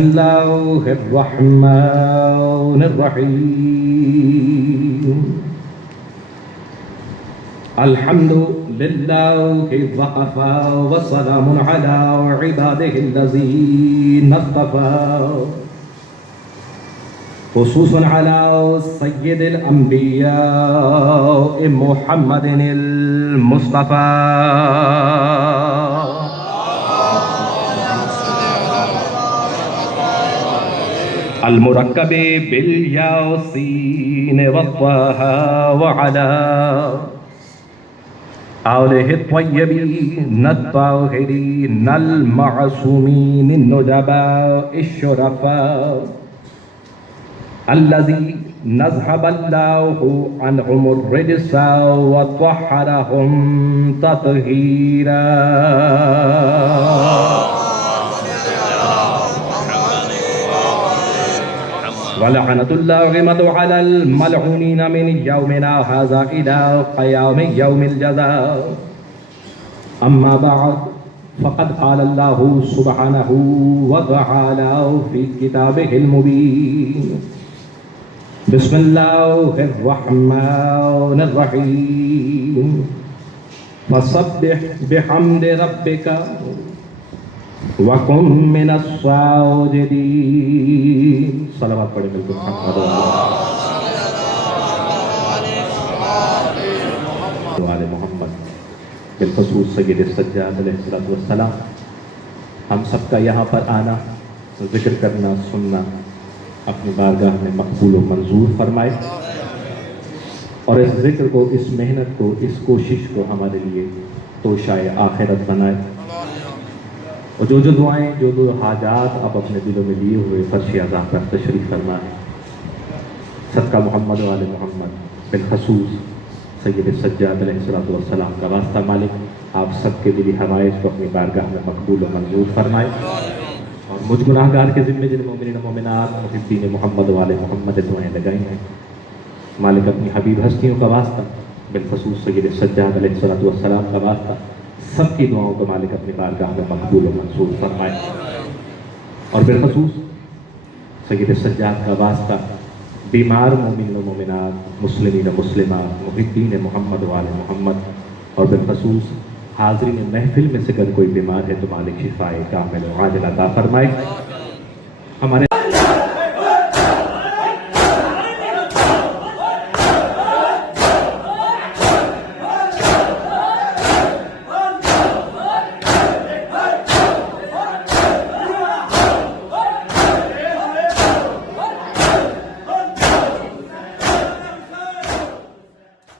الله الرحمن الرحيم الحمد لله وكفى وسلام على عباده الذين اصطفى خصوصا على سيد الأنبياء محمد المصطفى المركب بالياء والسين والطه وعلى آله الطيبين الطاهرين المعصومين النجباء الشرفاء الذي نذهب الله عنهم الرجس وطهرهم تطهيرا ولعنة الله على الملعونين من يومنا هذا إلى قيام يوم الجزاء أما بعد فقد قال الله سبحانه وتعالى في كتابه المبين بسم الله الرحمن الرحيم فسبح بحمد ربك وَقُمْ مِنَ السَّاجِدِينَ صلوات پڑھیں بالکل محمد وآل محمد بالخصوص سید السجاد علیہ السلام. ہم سب کا یہاں پر آنا، ذکر کرنا، سننا اپنی بارگاہ میں مقبول و منظور فرمائے، اور اس ذکر کو، اس محنت کو، اس کوشش کو ہمارے لیے توشائے آخرت بنائے، اور جو دعائیں، جو حاجات آپ اپنے دلوں میں لیے ہوئے فرش عزا پر تشریف فرما ہے. صدقہ محمد و آل محمد بالخصوص سید السجاد علیہ السلام کا واسطہ مالک آپ سب کے دلی حوائج کو اپنی بارگاہ میں مقبول و منظور فرمائے، اور مجھ گناہگار کے ذمے جن مومنین و مومنات محبین محمد و آل محمد دعائیں لگائی ہیں، مالک اپنی حبیب ہستیوں کا واسطہ بالخصوص سید السجاد علیہ السلام کا واسطہ سب کی دعاؤں کو مالک اپنی بارگاہ میں مقبول و منظور فرمائے، اور بالخصوص سید السجاد کا واسطہ بیمار مومنین و مومنات، مسلمین و مسلمات، محبین محمد و آل محمد، اور بالخصوص حاضرین محفل میں سے اگر کوئی بیمار ہے تو مالک شفائے کامل و عاجل عطا فرمائے. ہمارے